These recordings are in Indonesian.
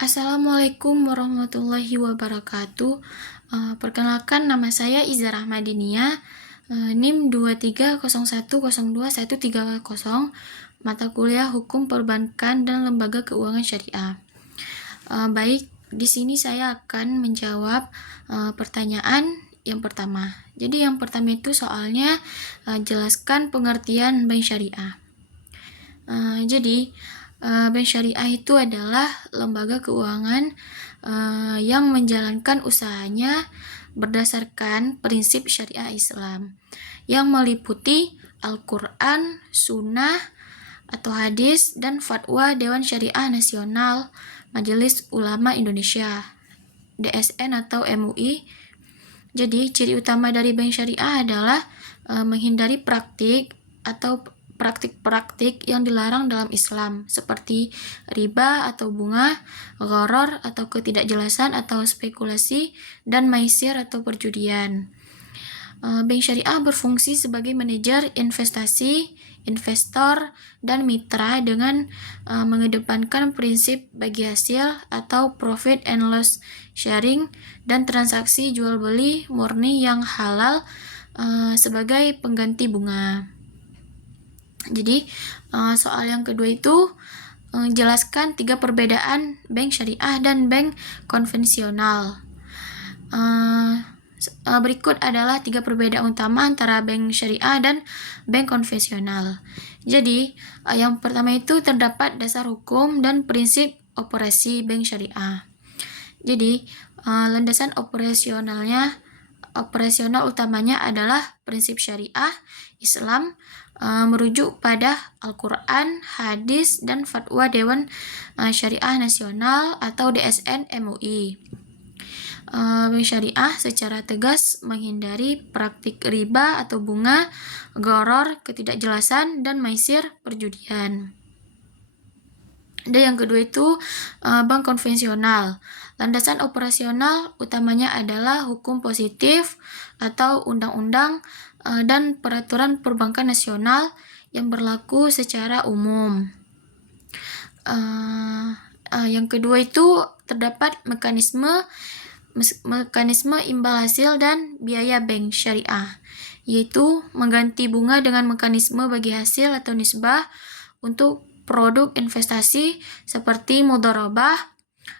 Assalamualaikum warahmatullahi wabarakatuh. Perkenalkan, nama saya Iza Rahmadinia, NIM 2301021130, mata kuliah Hukum Perbankan dan Lembaga Keuangan Syariah. Baik, di sini saya akan menjawab pertanyaan yang pertama. Jadi yang pertama itu soalnya jelaskan pengertian bank syariah. Jadi bank syariah itu adalah lembaga keuangan yang menjalankan usahanya berdasarkan prinsip syariah Islam yang meliputi Al-Quran, Sunnah atau hadis, dan fatwa Dewan Syariah Nasional Majelis Ulama Indonesia DSN atau MUI. Jadi ciri utama dari bank syariah adalah menghindari praktik atau praktik-praktik yang dilarang dalam Islam, seperti riba atau bunga, gharar atau ketidakjelasan atau spekulasi, dan maisir atau perjudian. Bank syariah berfungsi sebagai manajer investasi, investor, dan mitra dengan mengedepankan prinsip bagi hasil atau profit and loss sharing dan transaksi jual beli murni yang halal sebagai pengganti bunga. Jadi soal yang kedua itu jelaskan 3 perbedaan bank syariah dan bank konvensional. Berikut adalah 3 perbedaan utama antara bank syariah dan bank konvensional. Jadi yang pertama itu terdapat dasar hukum dan prinsip operasi bank syariah. Jadi landasan operasional utamanya adalah prinsip syariah Islam, merujuk pada Al-Quran, hadis, dan fatwa Dewan Syariah Nasional atau DSN MUI. Bank syariah secara tegas menghindari praktik riba atau bunga, gharar, ketidakjelasan, dan maisir perjudian. Dan yang kedua itu bank konvensional. Landasan operasional utamanya adalah hukum positif atau undang-undang dan peraturan perbankan nasional yang berlaku secara umum. Yang kedua itu terdapat mekanisme imbal hasil dan biaya bank syariah, yaitu mengganti bunga dengan mekanisme bagi hasil atau nisbah untuk produk investasi seperti mudharabah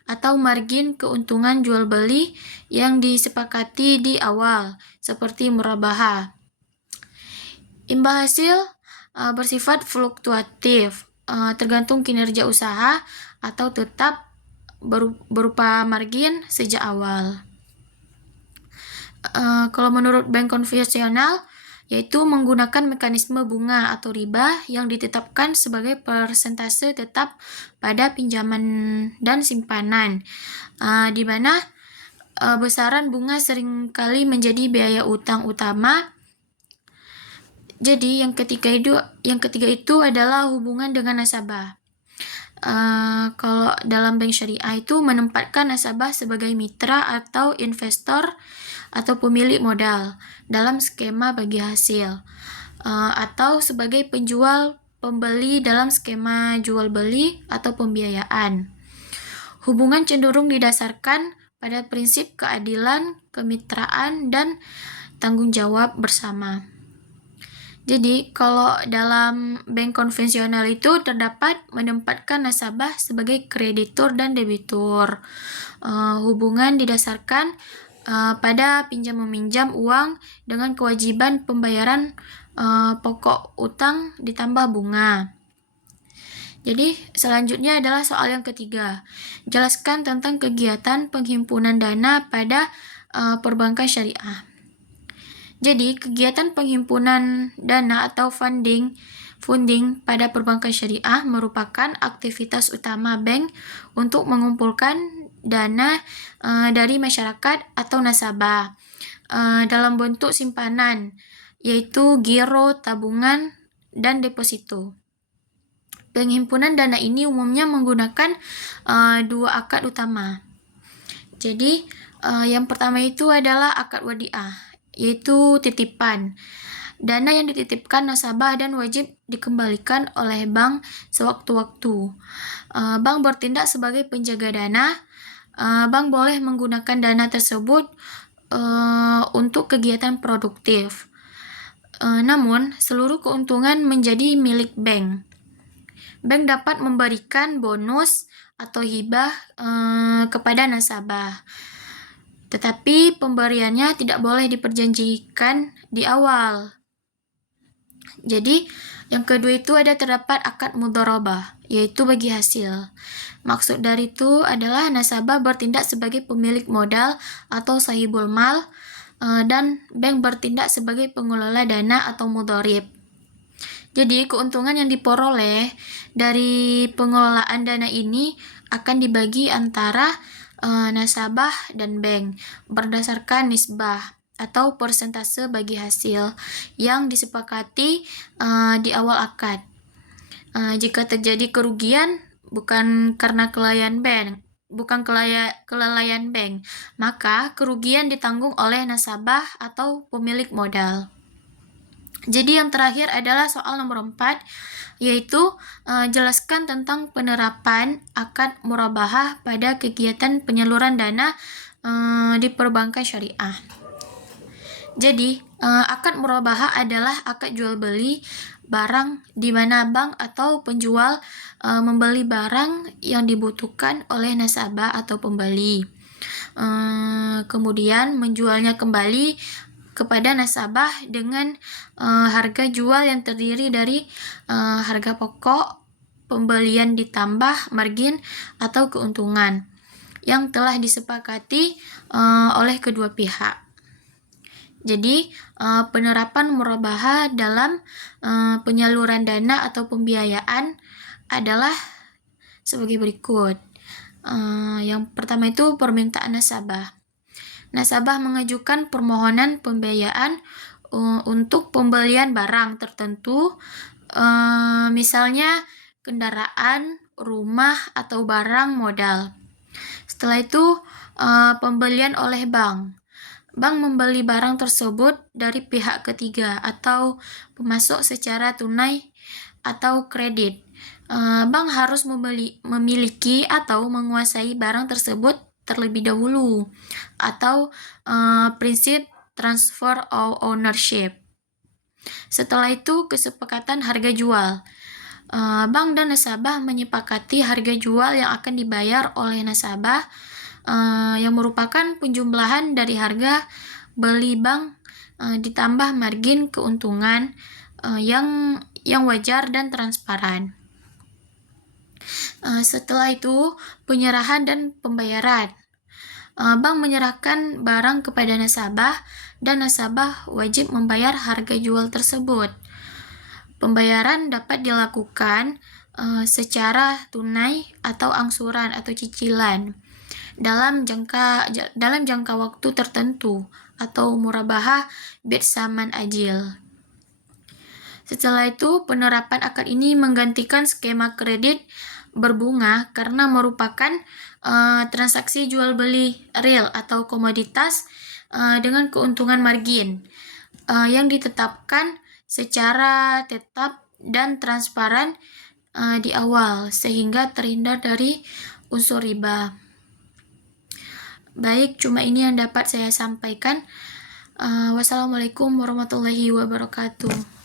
atau margin keuntungan jual beli yang disepakati di awal seperti murabahah. Imbal hasil bersifat fluktuatif, tergantung kinerja usaha atau tetap berupa margin sejak awal. Kalau menurut bank konvensional, yaitu menggunakan mekanisme bunga atau riba yang ditetapkan sebagai persentase tetap pada pinjaman dan simpanan, di mana besaran bunga seringkali menjadi biaya utang utama. Jadi yang ketiga itu adalah hubungan dengan nasabah. Kalau dalam bank syariah itu menempatkan nasabah sebagai mitra atau investor atau pemilik modal dalam skema bagi hasil, atau sebagai penjual pembeli dalam skema jual beli atau pembiayaan. Hubungan cenderung didasarkan pada prinsip keadilan, kemitraan, dan tanggung jawab bersama. Jadi, kalau dalam bank konvensional itu terdapat menempatkan nasabah sebagai kreditur dan debitur. Hubungan didasarkan pada pinjam-meminjam uang dengan kewajiban pembayaran pokok utang ditambah bunga. Jadi, selanjutnya adalah soal yang ketiga. Jelaskan tentang kegiatan penghimpunan dana pada perbankan syariah. Jadi, kegiatan penghimpunan dana atau funding pada perbankan syariah merupakan aktivitas utama bank untuk mengumpulkan dana dari masyarakat atau nasabah dalam bentuk simpanan, yaitu giro, tabungan, dan deposito. Penghimpunan dana ini umumnya menggunakan 2 akad utama. Jadi, yang pertama itu adalah akad wadiah, yaitu titipan. dana yang dititipkan nasabah dan wajib dikembalikan oleh bank sewaktu-waktu. Bank bertindak sebagai penjaga dana. Bank boleh menggunakan dana tersebut untuk kegiatan produktif. Namun, seluruh keuntungan menjadi milik bank. Bank dapat memberikan bonus atau hibah kepada nasabah. Tetapi pemberiannya tidak boleh diperjanjikan di awal. Jadi, yang kedua itu terdapat akad mudharabah, yaitu bagi hasil. Maksud dari itu adalah nasabah bertindak sebagai pemilik modal atau sahibul mal, dan bank bertindak sebagai pengelola dana atau mudharib. Jadi, keuntungan yang diperoleh dari pengelolaan dana ini akan dibagi antara nasabah dan bank berdasarkan nisbah atau persentase bagi hasil yang disepakati di awal akad. Jika terjadi kerugian bukan karena kelalaian bank, maka kerugian ditanggung oleh nasabah atau pemilik modal. Jadi yang terakhir adalah soal nomor 4, yaitu jelaskan tentang penerapan akad murabahah pada kegiatan penyaluran dana di perbankan syariah. Jadi, akad murabahah adalah akad jual beli barang di mana bank atau penjual membeli barang yang dibutuhkan oleh nasabah atau pembeli. Kemudian menjualnya kembali kepada nasabah dengan harga jual yang terdiri dari harga pokok, pembelian ditambah margin atau keuntungan yang telah disepakati oleh kedua pihak. Jadi, penerapan murabahah dalam penyaluran dana atau pembiayaan adalah sebagai berikut. Yang pertama itu permintaan nasabah. Nasabah mengajukan permohonan pembiayaan untuk pembelian barang tertentu, misalnya kendaraan, rumah, atau barang modal. Setelah itu, pembelian oleh bank. Bank membeli barang tersebut dari pihak ketiga atau pemasok secara tunai atau kredit. Bank harus memiliki atau menguasai barang tersebut terlebih dahulu atau prinsip transfer of ownership. Setelah itu kesepakatan harga jual. Bank dan nasabah menyepakati harga jual yang akan dibayar oleh nasabah yang merupakan penjumlahan dari harga beli bank ditambah margin keuntungan yang wajar dan transparan. Setelah itu, penyerahan dan pembayaran. Bank menyerahkan barang kepada nasabah dan nasabah wajib membayar harga jual tersebut. Pembayaran dapat dilakukan secara tunai atau angsuran atau cicilan dalam jangka waktu tertentu atau murabahah bersamaan ajil. Setelah itu, penerapan akad ini menggantikan skema kredit berbunga karena merupakan transaksi jual beli real atau komoditas dengan keuntungan margin yang ditetapkan secara tetap dan transparan di awal sehingga terhindar dari unsur riba. Baik, cuma ini yang dapat saya sampaikan. Wassalamualaikum warahmatullahi wabarakatuh.